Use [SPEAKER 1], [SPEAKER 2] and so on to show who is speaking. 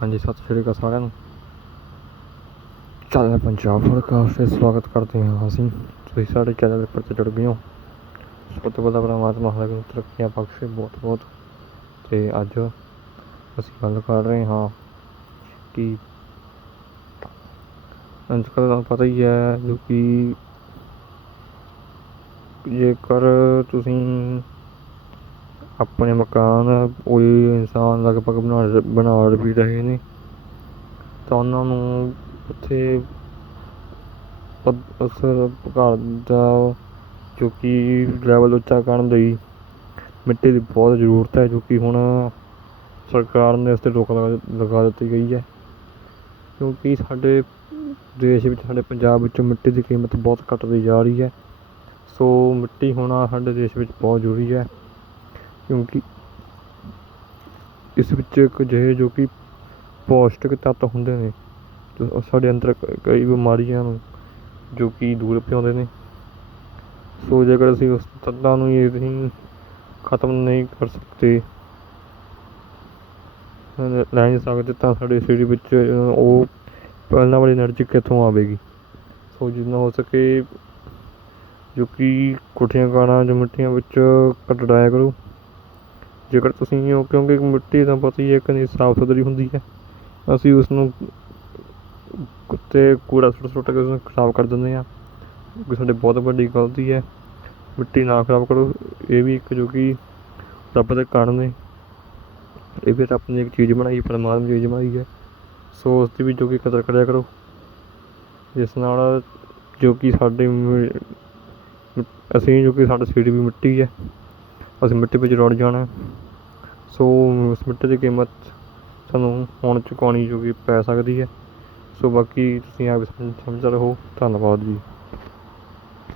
[SPEAKER 1] ਹਾਂਜੀ, ਸਤਿ ਸ਼੍ਰੀ ਅਕਾਲ ਸਾਰਿਆਂ ਨੂੰ। ਚੈਨਲ ਪੰਜਾਬ ਪੋਡਕਾਸਟ ਤੇ ਸਵਾਗਤ ਕਰਦੇ ਹਾਂ ਅਸੀਂ। ਤੁਸੀਂ ਸਾਡੇ ਚੈਨਲ ਉੱਪਰ ਤੇ ਜੁੜ ਗਏ ਹੋ। ਸਭ ਤੋਂ ਪਹਿਲਾਂ ਪਰਮਾਤਮਾ ਹਰ ਨੂੰ ਤਰੱਕੀਆਂ ਬਖਸ਼ੇ ਬਹੁਤ ਬਹੁਤ। ਤੇ ਅੱਜ ਅਸੀਂ ਗੱਲ ਕਰ ਰਹੇ ਹਾਂ ਕਿ ਅੱਜ ਕੱਲ੍ਹ ਤੁਹਾਨੂੰ ਪਤਾ ਹੀ ਹੈ, ਜੋ ਕਿ ਜੇਕਰ ਤੁਸੀਂ ਆਪਣੇ ਮਕਾਨ ਕੋਈ ਇਨਸਾਨ ਲਗਭਗ ਬਣਾ ਬਣਾ ਵੀ ਰਹੇ ਨੇ। ਤਾਂ ਉਹਨਾਂ ਨੂੰ ਉੱਥੇ ਪਦ- ਘਰ ਦਾ ਜੋ ਕਿ ਲੈਵਲ ਉੱਚਾ ਕਰਨ ਲਈ ਮਿੱਟੀ ਦੀ ਬਹੁਤ ਜ਼ਰੂਰਤ ਹੈ, ਜੋ ਕਿ ਹੁਣ ਸਰਕਾਰ ਨੇ ਇਸ 'ਤੇ ਰੋਕ ਲਗਾ ਲਗਾ ਦਿੱਤੀ ਗਈ ਹੈ। ਕਿਉਂਕਿ ਸਾਡੇ ਦੇਸ਼ ਵਿੱਚ, ਸਾਡੇ ਪੰਜਾਬ ਵਿੱਚ ਮਿੱਟੀ ਦੀ ਕੀਮਤ ਬਹੁਤ ਘੱਟਦੀ ਜਾ ਰਹੀ ਹੈ। ਸੋ ਮਿੱਟੀ ਹੋਣਾ ਸਾਡੇ ਦੇਸ਼ ਵਿੱਚ ਬਹੁਤ ਜ਼ਰੂਰੀ ਹੈ। ਕਿਉਂਕਿ ਇਸ ਵਿੱਚ ਇੱਕ ਅਜਿਹੇ ਜੋ ਕਿ ਪੌਸ਼ਟਿਕ ਤੱਤ ਹੁੰਦੇ ਨੇ, ਜੋ ਸਾਡੇ ਅੰਦਰ ਕਈ ਬਿਮਾਰੀਆਂ ਨੂੰ ਜੋ ਕਿ ਦੂਰ ਭਜਾਉਂਦੇ ਨੇ। ਸੋ ਜੇਕਰ ਅਸੀਂ ਉਸ ਤੱਤਾਂ ਨੂੰ ਹੀ ਖਤਮ ਨਹੀਂ ਕਰ ਸਕਦੇ ਲੈ ਸਕਦੇ, ਤਾਂ ਸਾਡੇ ਸਰੀਰ ਵਿੱਚ ਉਹ ਪਹਿਲਾਂ ਵਾਲੀ એનર્ਜੀ ਕਿੱਥੋਂ ਆਵੇਗੀ? ਸੋ ਜਿੰਨਾ ਹੋ ਸਕੇ ਜੋ ਕਿ ਕੋਠੀਆਂ ਖਾਣਾ ਜਾਂ ਮਿੱਠੀਆਂ ਵਿੱਚ ਘਟੜਾਇਆ ਕਰੋ। ਜੇਕਰ ਤੁਸੀਂ ਉਹ ਕਿਉਂਕਿ ਮਿੱਟੀ ਤਾਂ ਪਤਾ ਹੀ ਹੈ ਕਿ ਨਹੀਂ, ਸਾਫ਼ ਸੁਥਰੀ ਹੁੰਦੀ ਹੈ। ਅਸੀਂ ਉਸ ਨੂੰ ਕੁੱਤੇ, ਕੂੜਾ ਸੁੱਟ ਸੁੱਟ ਕੇ ਉਸ ਨੂੰ ਖਰਾਬ ਕਰ ਦਿੰਦੇ ਹਾਂ। ਕਿ ਸਾਡੇ ਬਹੁਤ ਵੱਡੀ ਗਲਤੀ ਹੈ। ਮਿੱਟੀ ਨਾ ਖਰਾਬ ਕਰੋ। ਇਹ ਵੀ ਇੱਕ ਜੋ ਕਿ ਰੱਬ ਦੇ ਕਾਰਨ ਨੇ। ਇਹ ਵੀ ਰੱਬ ਨੇ ਇੱਕ ਚੀਜ਼ ਬਣਾਈ, ਪਰਮਾਤਮਾ ਚੀਜ਼ ਬਣਾਈ ਹੈ। ਸੋ ਉਸ ਦੀ ਵੀ ਜੋ ਕਿ ਕਦਰ ਕਰਿਆ ਕਰੋ। ਜਿਸ ਨਾਲ ਜੋ ਕਿ ਸਾਡੇ ਅਸੀਂ ਜੋ ਕਿ ਸਾਡਾ ਸਰੀਰ ਵੀ ਮਿੱਟੀ ਹੈ। ਅਸੀਂ ਮਿੱਟੀ ਵਿੱਚ ਰੁੜ ਜਾਣਾ। ਸੋ ਉਸ ਮਿੱਟੀ ਦੀ ਕੀਮਤ ਸਾਨੂੰ ਹੁਣ ਚੁਕਾਉਣੀ ਜੋ ਕਿ ਪੈ ਸਕਦੀ ਹੈ। ਸੋ ਬਾਕੀ ਤੁਸੀਂ ਆਪ ਸਮਝ ਸਮਝਦੇ ਰਹੋ ਧੰਨਵਾਦ ਜੀ।